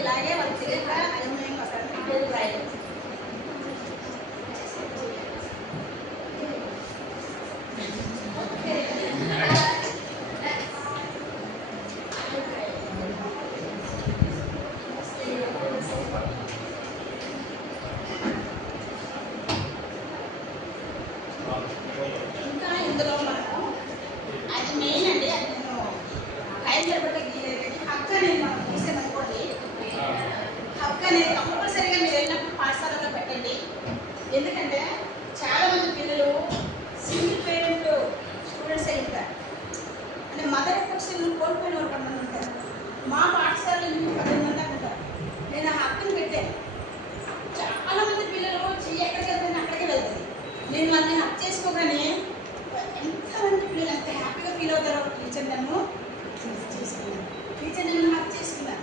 ఇలాగే వాళ్ళు తెలియక ఇంకా ఇందులో మనం అది మెయిన్ అండి. అది నేను టైం బట్టి గీయలేదు. హక్కు అనేది మనం తీసాను అనుకోండి. హక్కు అనేది కంపల్సరీగా మీరు వెళ్ళినప్పుడు పాఠశాలలో పెట్టండి. ఎందుకంటే చాలామంది పిల్లలు సింగిల్ పేరెంట్ స్టూడెంట్స్ అయి ఉంటారు. అంటే మదర్ ఎఫెక్షన్ కోల్పోయిన వాళ్ళు కొంతమంది ఉంటారు. మా పాఠశాలలో 10 మంది దాకా ఉంటారు. నేను ఆ హక్కుని పెట్టాను. చాలామంది పిల్లలు ఎక్కడికి వెళ్తాను అక్కడికే వెళ్తుంది. నేను వాళ్ళని హక్ చేసుకోగానే ఎంతమంది పిల్లలు ఎంత హ్యాపీగా ఫీల్ అవుతారో టీచర్ నన్ను చేసుకున్నాను. టీచర్ నన్ను హక్ చేసుకున్నారు.